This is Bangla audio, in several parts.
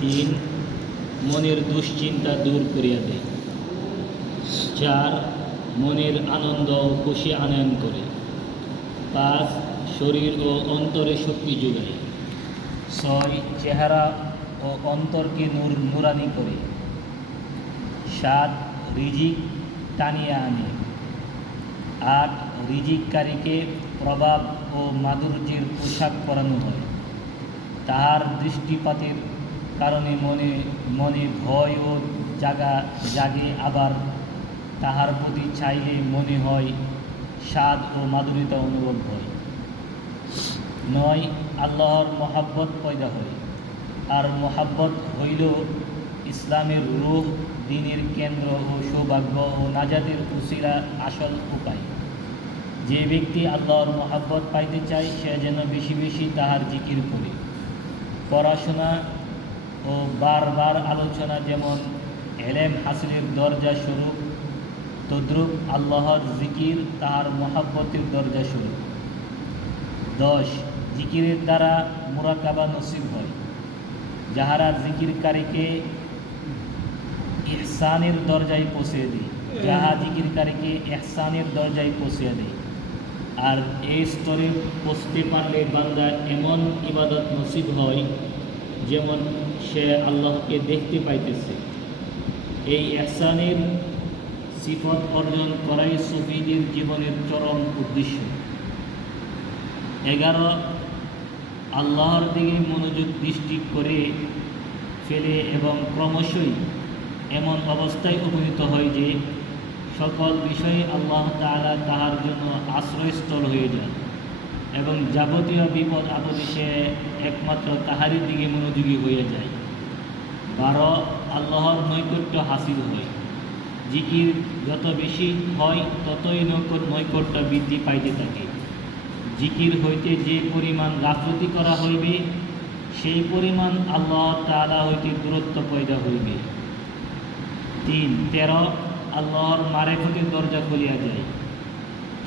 3 মনের দুশ্চিন্তা দূর করিয়া দেয়। 4 মনের আনন্দ ও খুশি আনয়ন করে। 5 শরীর ও অন্তরে শক্তি যোগায়। 6 চেহারা ও অন্তরকে নুরানি করে। 7 রিজিক টানিয়া আনে। 8 রিজিককারীকে প্রভাব ও মাধুর্যের পোশাক পরানো হয়। তাহার দৃষ্টিপাতের কারণে মনে মনে ভয় ও জাগে, আবার তাহার প্রতি চাইলে মনে হয় স্বাদ ও মাধুর্যতা অনুভব হয়। 9 আল্লাহর মহাব্বত পয়দা হয়। আর মহাব্বত হইল ইসলামের রূহ, দ্বীনের কেন্দ্র ও সৌভাগ্য ও নাজাতের উসিলা আসল উপায়। যে ব্যক্তি আল্লাহর মহাব্বত পাইতে চায় সে যেন বেশি বেশি তাহার জিকির করে। পড়াশোনা ও বারবার আলোচনা যেমন এলেম হাসিলের দরজা স্বরূপ, তদ্রূপ আল্লাহর জিকির তাহার মহাব্বতের দরজা স্বরূপ। 10 জিকিরের দ্বারা মুরাকাবা নসিব হয়। যাহারা জিকিরকারীকে ইহসানের দরজায় পৌঁছে দেয়, যাহা জিকিরকারীকে ইহসানের দরজায় পৌঁছে দেয়। আর এই স্তরে পৌঁছতে পারলে বান্দা এমন ইবাদত নসিব হয় যেমন সে আল্লাহকে দেখতে পাইতেছে। এই ইহসানের সিফত অর্জন করাই সুফিদের জীবনের চরম উদ্দেশ্য। 11 আল্লাহর দিকে মনোযোগ দৃষ্টি করে ফেলে এবং ক্রমশই এমন অবস্থায় উপনীত হয় যে সকল বিষয়ে আল্লাহ তাআলা তাহার জন্য আশ্রয়স্থল হয়ে যায় এবং যাবতীয় বিপদ আপদে সে একমাত্র তাহারই দিকে মনোযোগী হয়ে যায়। 12 আল্লাহর নৈকট্য হাসিল হয়। জিকির যত বেশি হয় ততই নৈকট্য বৃদ্ধি পাইতে থাকে। জিকির হইতে যে পরিমাণ গাফলতি করা হইবে সেই পরিমাণ আল্লাহ তাআলা হইতে দূরত্ব পয়দা হইবে। 13 আল্লাহর মারিফতের দরজা খুলিয়া যায়।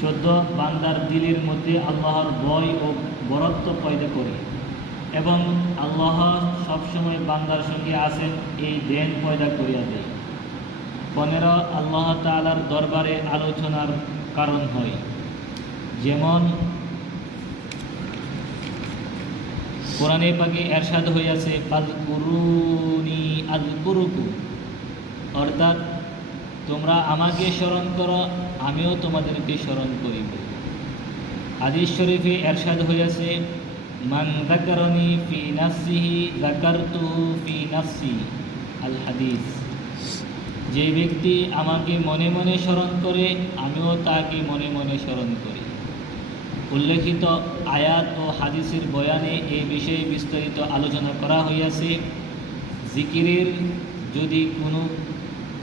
14 বান্দার দিলের মধ্যে আল্লাহর ভয় ও বরত্ব পয়দা করে এবং আল্লাহ সবসময় বান্দার সঙ্গে আছেন এই ধ্যান পয়দা করিয়া দেয়। 15 আল্লাহ তাআলার দরবারে আলোচনার কারণ হয়, যেমন কোরআনে পাকে এরশাদ হইয়াছে ফাযকুরুনি আযকুরুকুম, অর্থাৎ তোমরা আমাকে স্মরণ করো আমিও তোমাদেরকে স্মরণ করিব। হাদিস শরীফে এরশাদ হইয়াছে মান যাকারানি ফি নাফসিহি যাকারতুহু ফি নাফসি, আল হাদিস। যে ব্যক্তি আমাকে মনে মনে স্মরণ করে আমিও তাকে মনে মনে স্মরণ করি। উল্লেখিত আয়াত ও হাদিসের বয়ানে এই বিষয়ে বিস্তারিত আলোচনা করা হইয়াছে। জিকিরের যদি কোনো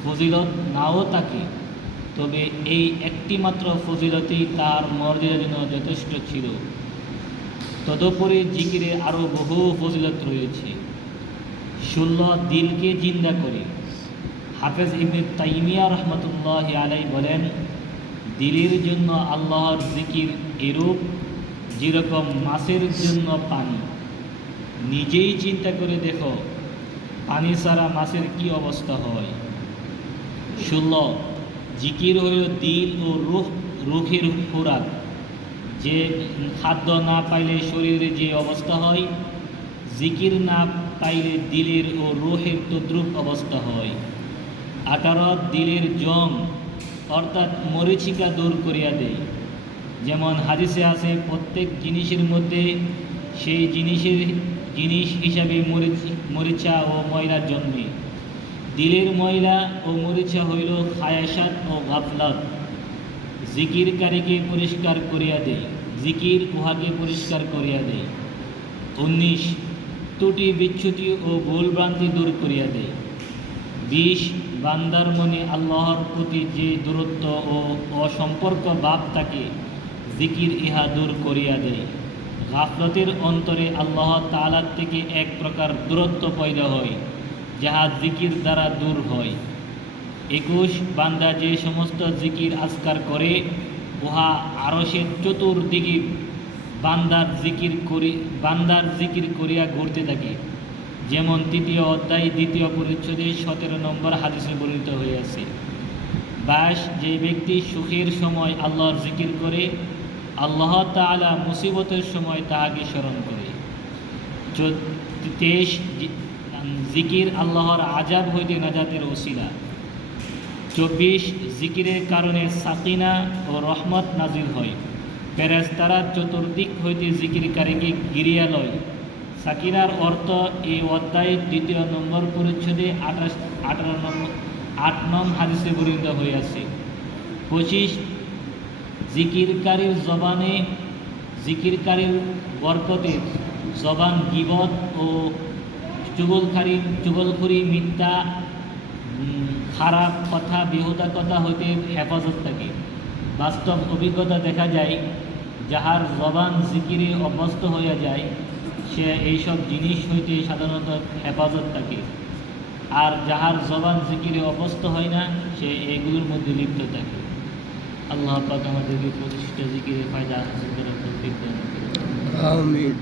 ফজিলত নাও থাকে তবে এই একটি মাত্র ফজিলতেই তার মর্যাদার জন্য যথেষ্ট ছিল। তদুপরি জিকিরে আরও বহু ফজিলত রয়েছে। 16 দিলকে জিন্দা করে। হাফেজ ইবনে তাইমিয়া রহমতুল্লাহি আলাইহি বলেন, দিলের জন্য আল্লাহর জিকির এরূপ যেরকম মাছের জন্য পানি। নিজেই চিন্তা করে দেখো পানি ছাড়া মাছের কি অবস্থা হয়। 16 জিকির হইল দিল ও রুহের খোরাক। যে খাদ্য না পাইলে শরীরে যে অবস্থা হয়, জিকির না পাইলে দিলের ও রুহের তদ্রূপ অবস্থা হয়। 18 দিলের জং অর্থাৎ মরিচিকা দূর করিয়া দেয়। যেমন হাদিসে আছে প্রত্যেক জিনিসের মধ্যে সেই জিনিস হিসাবে মরিচা ও ময়লা জন্মে। দিলের ময়লা ও মরিচা হইল খায়াসাত ও গাফলাত। জিকিরকারীকে পরিষ্কার করিয়া দেয়, জিকির উহাকে পরিষ্কার করিয়া দেয়। 19 ত্রুটি বিচ্যুতি ও ভুলভ্রান্তি দূর করিয়া দেয়। 20 বান্দার মনে আল্লাহর প্রতি যে দূরত্ব ও অসম্পর্ক ভাব থাকে জিকির ইহা দূর করিয়া দেয়। গাফলতের অন্তরে আল্লাহ তাআলার থেকে এক প্রকার দূরত্ব পয়দা হয়, যাহা জিকির দ্বারা দূর হয়। 21 বান্দা যে সমস্ত জিকির আজকার করে উহা আরশের চতুর্দিকে বান্দার জিকির করিয়া ঘুরতে থাকে। যেমন 3য় অধ্যায় 2য় পরিচ্ছেদে 17 নম্বর হাদিসে বর্ণিত হয়েছে। 22 যে ব্যক্তি সুখের সময় আল্লাহর জিকির করে, আল্লাহ তাআলা মুসিবতের সময় তাহাকে স্মরণ করে। 23 জিকির আল্লাহর আযাব হইতে নাজাতের ওসিলা। 24 জিকিরের কারণে সাকিনা ও রহমত নাজিল হয়, ফেরেশতারা চতুর্দিক হইতে জিকিরকারীকে ঘিরিয়া লয়। সাকিনার অর্থ এই অধ্যায়ের 2 নম্বর পরিচ্ছেদে 8 নং হাদিসে বর্ণিত হইয়াছে। 25 জিকিরকারীর বরকতে জবান গীবত ও চুগলখড়ি, মিথ্যা, খারাপ কথা, বেহুদা কথা হইতে হেফাজত থাকে। বাস্তব অভিজ্ঞতা দেখা যায়, যাহার জবান জিকিরে অভ্যস্ত হইয়া যায় সে এইসব জিনিস হইতে সাধারণত হেফাজত থাকে, আর যাহার জবান জিকিরে অভ্যস্ত হয় না সে এইগুলোর মধ্যে লিপ্ত থাকে। আল্লাহ পাক আমাদেরকে প্রতিষ্ঠা জিকিরে ফায়দা হাসিল করার তৌফিক দান করুন। আমিন।